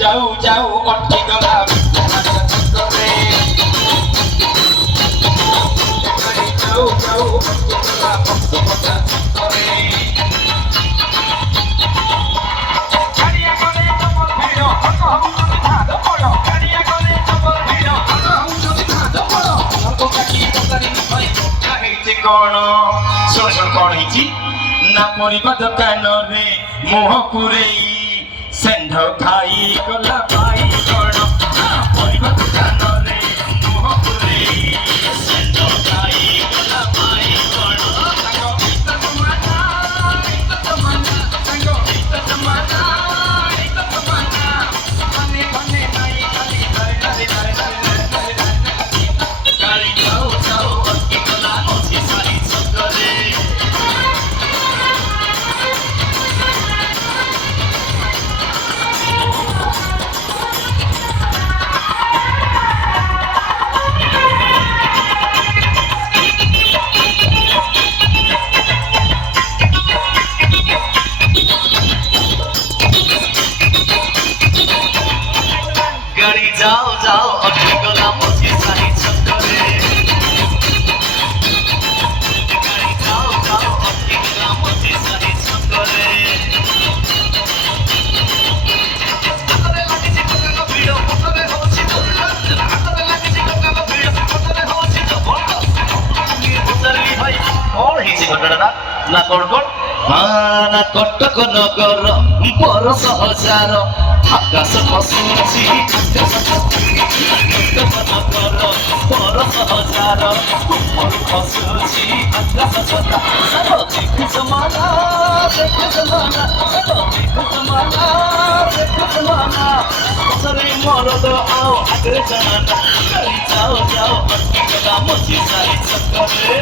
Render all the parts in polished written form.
যাও যাও অটকে গেলাম যাও যাও অটকে গেলাম कौन शुण शुण कौन ही ना पड़वा दुकान रे मुह पुरई सेंध खाई गला भाई कौन पड़वा दुकान रे मुह पुरई सेंध खाई गला भाई कौन गाड़ी जाओ जाओ अटके गला मुझे सही चक्करे गाड़ी जाओ जाओ अटके गला मुझे सही चक्करे हातरे लागिछि टका को भिड़ पथरे होछि तो हातरे लागिछि टका को भिड़ पथरे होछि तो बंद की बुझली भाई कोन हिछि घटनाटा ना कोन ना कटक नगर परस हजार आकाश खसुची परस हजार खसुची आकाश छता देख जमाना सरे मरद आओ आगे जमाना जाओ जाओ अटकी गला मची सारी चक्करे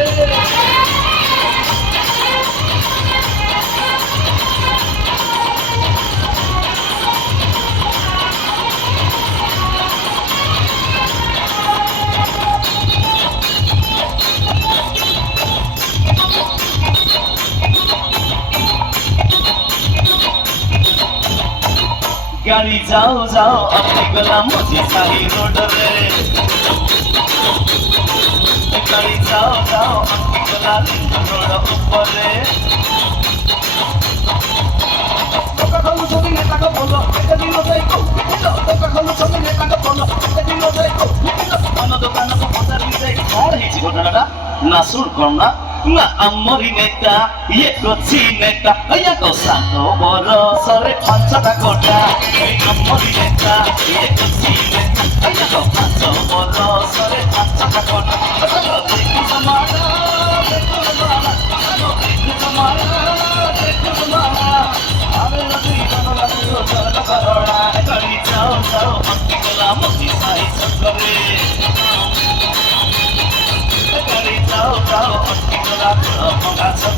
गाड़ी जाओ जाओ अटके गला मुझे सारी रोड रे गाड़ी जाओ जाओ अटके गला रोड ऊपर रे टका खालु छबि नेता को बोलो एते दिन जाई को हेलो टका खालु छबि नेता को बोलो एते दिन जाई को हेलो दुकान को पचारि जाई कोन हिछि घटनाटा ना सुन कोन ना आमरी नेता ये कोची नेता या को सातो बरसरे पांचटा कोटा आमरी नेता ये कोची नेता या को पांचटा बरसरे पांचटा कोटा देखु समाना आवे लगी बनला तो चला करोड़ा गाड़ी जाओ जाओ अटके गला मुझे साई चक्करे गाड़ी जाओ जाओ अटके गला